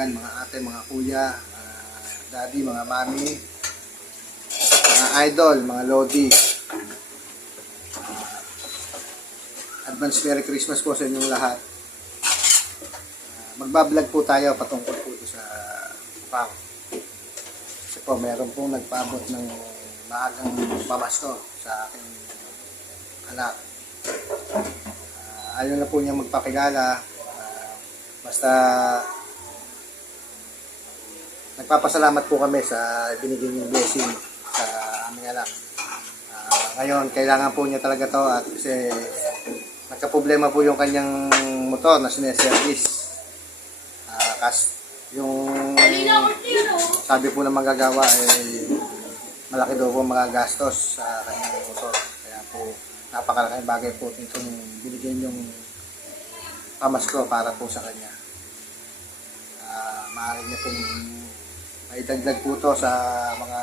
kaibigan, mga ate, mga kuya, daddy, mga mami, mga idol, mga lodi. Advance Merry Christmas po sa inyong lahat. Magbablog po tayo patungkol po sa pang. Kasi po meron pong nagpaabot ng maagang pamasko sa aking anak. Ayaw na po niya magpakilala. Basta nagpapasalamat po kami sa binigay niyong blessing sa aming anak. Ngayon, kailangan po niya talaga to at kasi nagka-problema po yung kanyang motor na sineservice. Yung sabi po ng manggagawa malaki daw po magagastos sa kanyang motor. Kaya po napakalaking bagay po itong binigay niyong pamasko para po sa kanya. Maaari niya pong maidagdag po to sa mga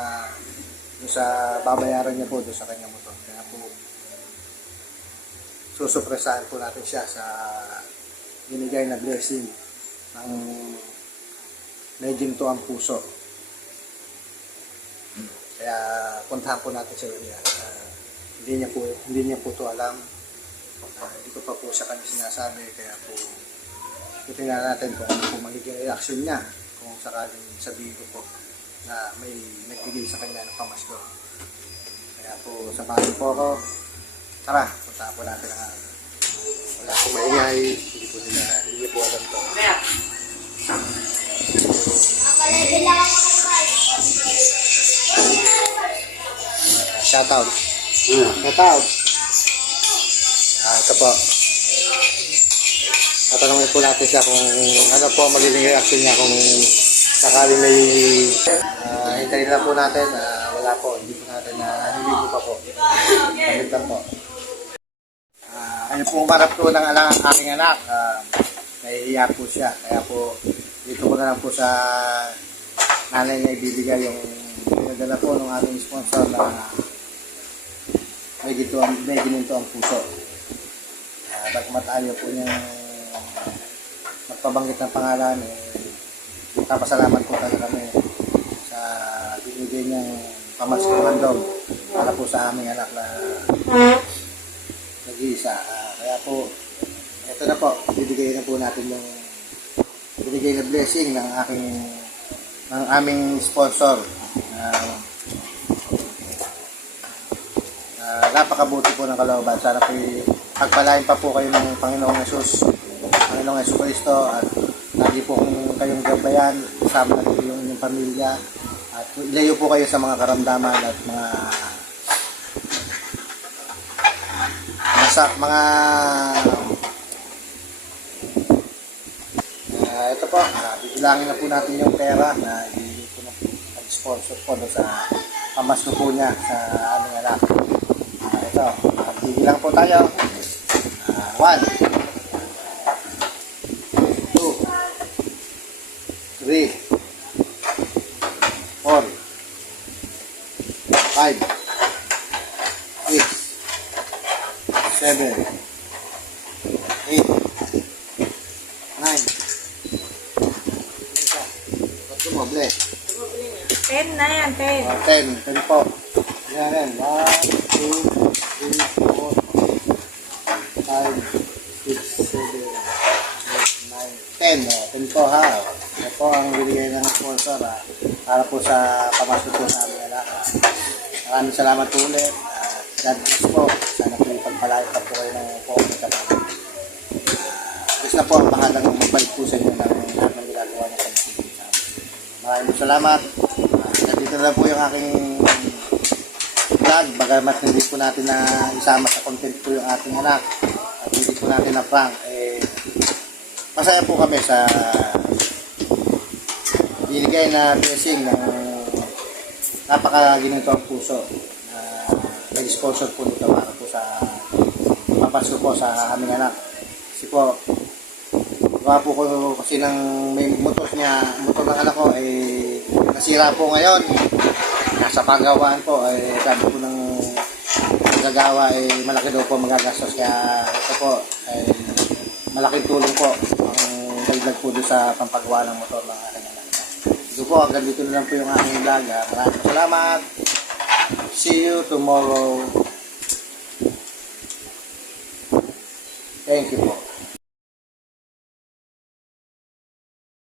sa babayaran niya po doon sa kanyang motor. Kaya po susupresahan po natin siya sa binigay na blessing ng medyo to ang puso. Kaya puntahan po natin sa kanya. Hindi niya po to alam. Hindi ko pa po sa kanya sinasabi, kaya po tingnan natin kung ano po magiging reaction niya kung sakaling sabihin ko po na may nagbigay sa kanya ng pamasko. Kaya po samahan po ako. Tara, punta po natin ang wala akong maingay, hindi po alam to. Shoutout. Shoutout. Ito po. Tatanungin po natin siya kung ano po magiging reaction niya kung sakaling may hintayin lang po natin. Wala po, hindi po natin naliligo pa po. Pagkita po. Ayun po umarap po ng aking anak. Nahihiya po siya. Kaya po dito ko na lang po sa nanay niya ibibigay yung pinadala po ng ating sponsor na may ginito ang puso. Bagmat ayaw po niyang magpabanggit ng pangalan, kapasalamat po talaga kami sa binigay niyang pamaskuhan daw para po sa aming anak na nag-iisa. Kaya po, ito na po, bibigay na po natin yung binigay na blessing ng aming sponsor. Napakabuti po ng kalooban. Sana po pagpalain pa po kayo ng Panginoong Jesus, Panginoong Yesu Cristo, at lagi po kayong gabayan, kasama na po yung inyong pamilya, at ilayo po kayo sa mga karamdaman at ito po, bibilangin na po natin yung pera na hindi po nag-sponsor po sa pamasko po niya sa aming anak. Ito, bibilang po tayo. 1, 2, 3, 4, 5, 6, 7, 8, 9. Ito mo, bless. 10 na yan, 10. 10 po. Yan. 1, 2, 3, 4, 5, 6, 7, 8, 9, 10. 10 po ha. Ito po ang binigay ng sponsor para po sa pamasko po sa aming anak. Maraming salamat po ulit. God bless po. Sana po ipagpalain pa po kayo ng poong kapatid. Gusto na po ang bahalang mabalik po sa inyo ng lahat ng ginagawa niya sa mga. Maraming salamat. Nandito na po yung aking vlog. Bagamat hindi po natin na isama sa content po yung ating anak at hindi po natin na prank, masaya po kami sa binigay na blessing ng napakaginito ang puso na nag-sponsor po dito para po sa papasko po sa aming anak. Kasi po gawa po ko kasi ng may motor ng anak ko nasira po ngayon. Nasa pagawaan po, sabi po ng gagawa malaki daw po magagastos, kaya ito po malaking tulong po ang dagdag po doon sa pampagawa ng motor ng So po, hanggang dito na lang po yung aking vlog. Maraming salamat. See you tomorrow. Thank you po.